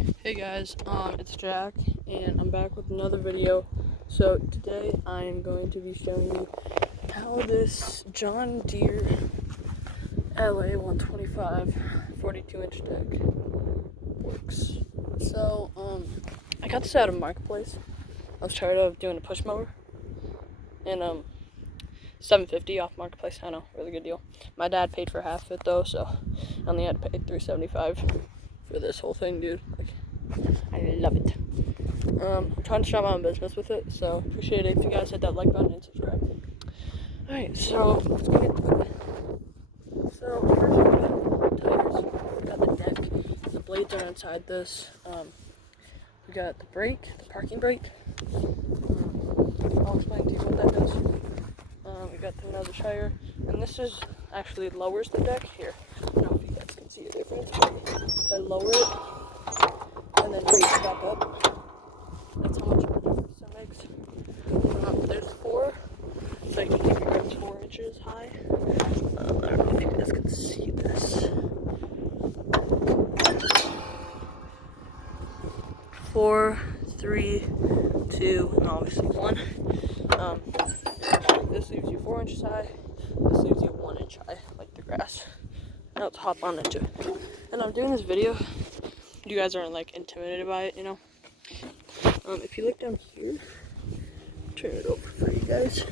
Hey guys, it's Jack, and I'm back with another video. So today I am going to be showing you how this John Deere LA125 42-inch deck works. So I got this out of Marketplace. I was tired of doing a push mower, and $750 off Marketplace. I know, really good deal. My dad paid for half of it though, so I only had to pay $375 for this whole thing, dude. I love it. I'm trying to start my own business with it, so appreciate it if you guys hit that like button and subscribe. Alright, so let's get into it. So first we got tires, we got the deck, the blades are inside this. We got the brake, the parking brake. I'll explain to you what that does. We got the nose tire, and this is actually lowers the deck here. I don't know if you guys can see a difference, but if I lower it and then raise it back up, that's how much of a difference that makes. There's four, so you can keep your grips 4 inches high. I don't know if you guys can see this. 4, 3, 2, and obviously 1. This leaves you 4 inches high. This leaves you 1 inch high, like the grass. Now let's hop on into it. And I'm doing this video. You guys aren't like intimidated by it, you know. If you look down here, turn it over for you guys.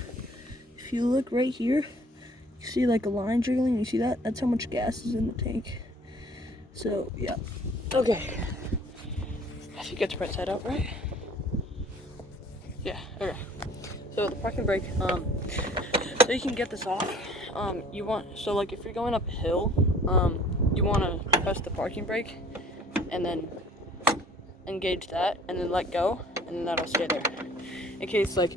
If you look right here, you see like a line drilling. You see that? That's how much gas is in the tank. So yeah. Okay. I think it's right side out, right? Yeah. Okay. So the parking brake. So you can get this off. Like if you're going up a hill, you want to press the parking brake and then engage that and then let go, and then that'll stay there. In case like,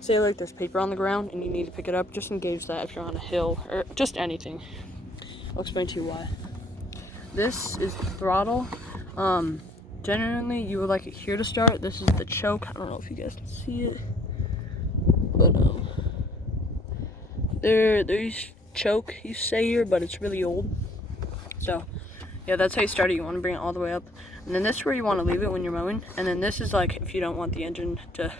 say like there's paper on the ground and you need to pick it up, just engage that if you're on a hill or just anything. I'll explain to you why. This is the throttle. Generally you would like it here to start. This is the choke. I don't know if you guys can see it, but there's choke you say here, but it's really old. So yeah, that's how you start it. You want to bring it all the way up, and then this is where you want to leave it when you're mowing. And then this is like if you don't want the engine to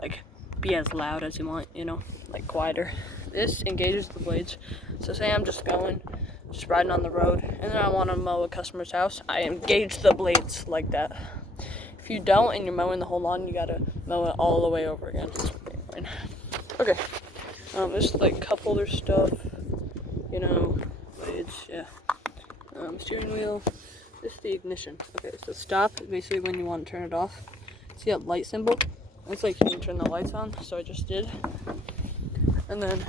like be as loud as you want, you know, like quieter. This engages the blades. So say I'm just riding on the road, and then I want to mow a customer's house. I engage the blades like that. If you don't and you're mowing the whole lawn, you gotta mow it all the way over again. It's pretty annoying. Okay. There's like cup holder stuff, you know, blades, yeah. Steering wheel. This is the ignition. Okay, so stop is basically when you want to turn it off. See that light symbol? It's like you can turn the lights on, so I just did. And then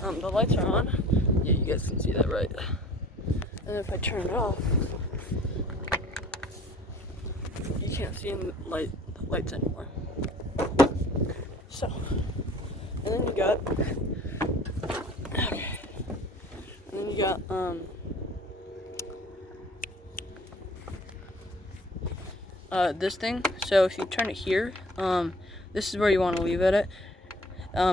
the lights are on. Yeah, you guys can see that, right? And if I turn it off, you can't see the lights anymore. So, and then you got, okay. And then you got, this thing. So if you turn it here, this is where you want to leave it at.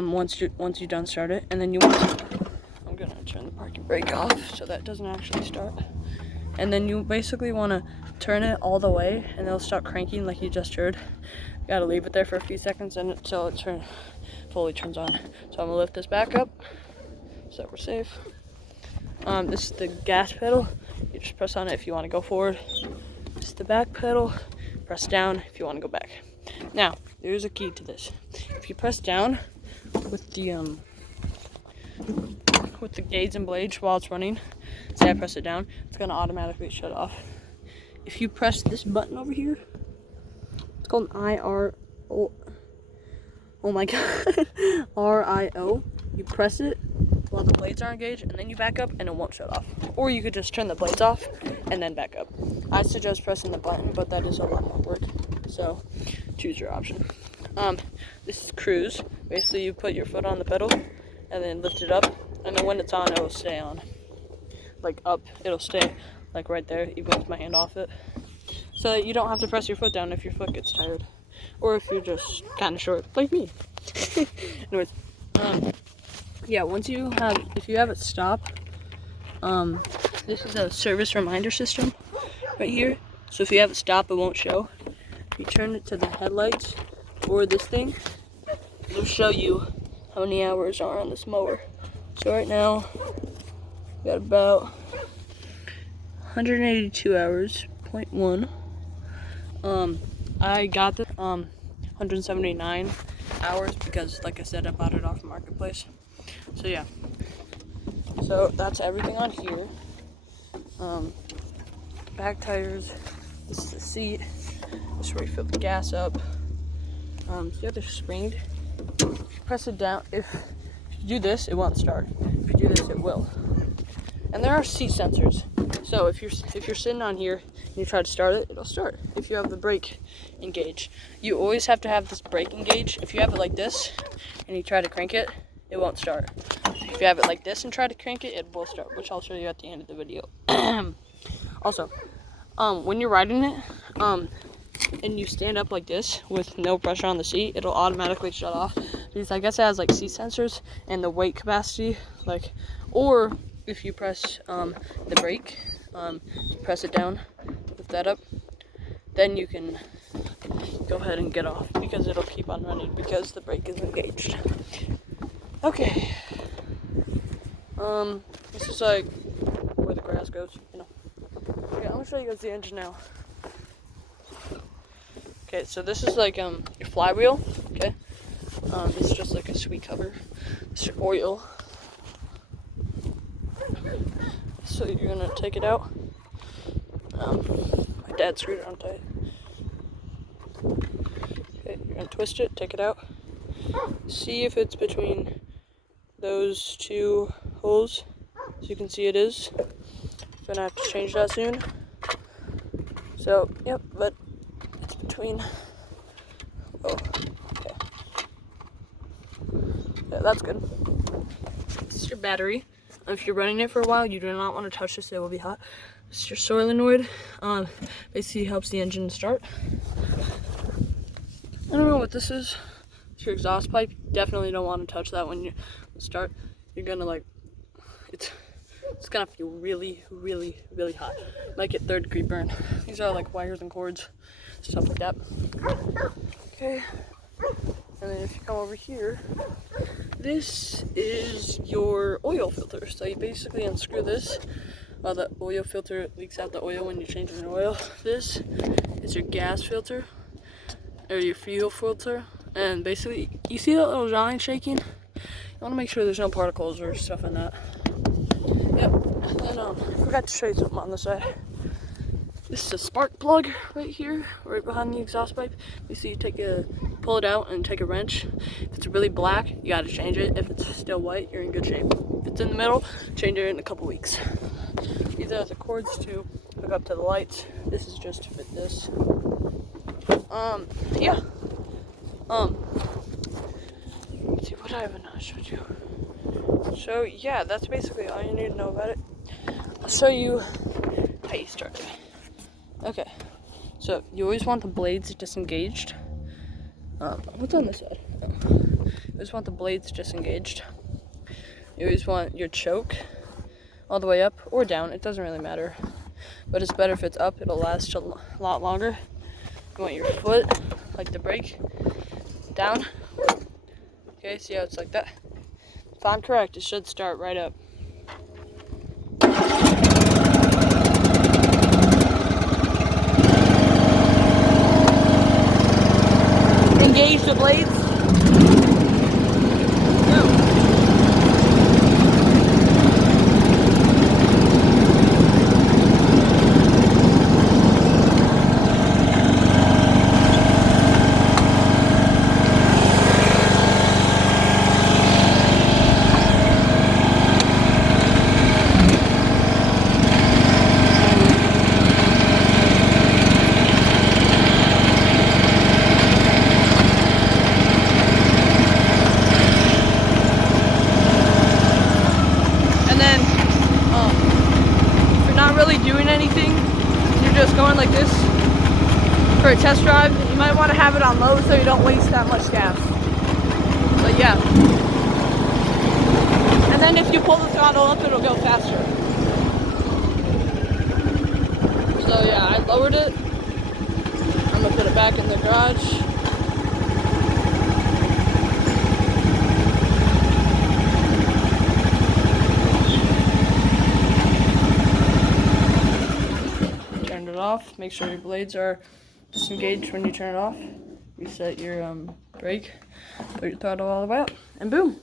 Once you're done, start it, and then I'm gonna turn the parking brake off so that doesn't actually start. And then you basically want to turn it all the way, and it'll start cranking like you just heard. You gotta leave it there for a few seconds until it fully turns on. So I'm gonna lift this back up so we're safe. This is the gas pedal. You just press on it if you want to go forward. This is the back pedal. Press down if you want to go back. Now, there's a key to this. If you press down with the gauge and blades while it's running, say I press it down, it's gonna automatically shut off. If you press this button over here, it's called an IRO. Oh my god, RIO. You press it while the blades are engaged, and then you back up, and it won't shut off. Or you could just turn the blades off and then back up. I suggest pressing the button, but that is a lot more work. So choose your option. This is cruise. Basically, you put your foot on the pedal and then lift it up, and then when it's on, it'll stay on. Like up, it'll stay like right there, even with my hand off it. So that you don't have to press your foot down if your foot gets tired, or if you're just kind of short, like me. Anyways, yeah. If you have it stop, this is a service reminder system right here. So if you have it stop, it won't show. If you turn it to the headlights or this thing, it'll show you how many hours are on this mower. So right now, we got about 182 hours, 0.1. I got this 179 hours because, like I said, I bought it off Marketplace. So yeah, so that's everything on here. Back tires, this is the seat, this is where you fill the gas up. See how they're springed? If you press it down, if you do this, it won't start. If you do this, it will. And there are seat sensors. So if you're sitting on here and you try to start it, it'll start. If you have the brake engaged, you always have to have this brake engaged. If you have it like this and you try to crank it, it won't start. If you have it like this and try to crank it, it will start, which I'll show you at the end of the video. Also, when you're riding it, and you stand up like this with no pressure on the seat, it'll automatically shut off. Because I guess it has like seat sensors and the weight capacity, like, or if you press the brake, press it down, lift that up, then you can go ahead and get off because it'll keep on running because the brake is engaged. Okay. This is like where the grass goes, you know. Okay, I'm gonna show you guys the engine now. Okay, so this is like your flywheel. Okay, this is just like a sweet cover. This is your oil. So you're gonna take it out. My dad screwed it on tight. Okay, you're gonna twist it, take it out. See if it's between those two holes. So you can see it is. Gonna have to change that soon. So, yep, but it's between. Oh, okay. Yeah, that's good. This is your battery. If you're running it for a while, you do not want to touch this, it will be hot. This is your solenoid. Basically helps the engine start. I don't know what this is. It's your exhaust pipe. You definitely don't want to touch that when you start. You're gonna like, it's gonna feel really, really, really hot. Like at 3rd-degree burn. These are like wires and cords, stuff like that. Okay. And then if you come over here, this is your oil filter. So you basically unscrew this while the oil filter leaks out the oil when you're changing the oil. This is your gas filter, or your fuel filter. And basically, you see that little line shaking? You want to make sure there's no particles or stuff in that. Yep, and then I forgot to show you something on the side. This is a spark plug right here, right behind the exhaust pipe. You see, pull it out and take a wrench. If it's really black, you gotta change it. If it's still white, you're in good shape. If it's in the middle, change it in a couple weeks. These are the cords to hook up to the lights. This is just to fit this. Yeah. Let's see, what I haven't showed you. So yeah, that's basically all you need to know about it. I'll show you how you start it. Okay, so you always want the blades disengaged. What's on this side? You always want the blades disengaged. You always want your choke all the way up or down. It doesn't really matter, but it's better if it's up. It'll last a lot longer. You want your foot, like the brake, down. Okay, see how it's like that? If I'm correct, it should start right up. Engage the blades. Just going like this for a test drive, you might want to have it on low so you don't waste that much gas. But yeah. And then if you pull the throttle up, it'll go faster. So So yeah, I lowered it. I'm gonna put it back in the garage. Turn it off. Make sure your blades are disengaged when you turn it off. Reset your brake. Put your throttle all the way up, and boom.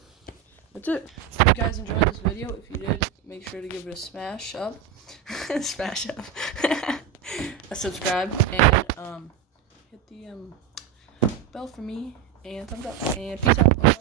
That's it. If you guys enjoyed this video, if you did, make sure to give it a smash up. Smash up. A subscribe, and hit the bell for me, and thumbs up, and peace out.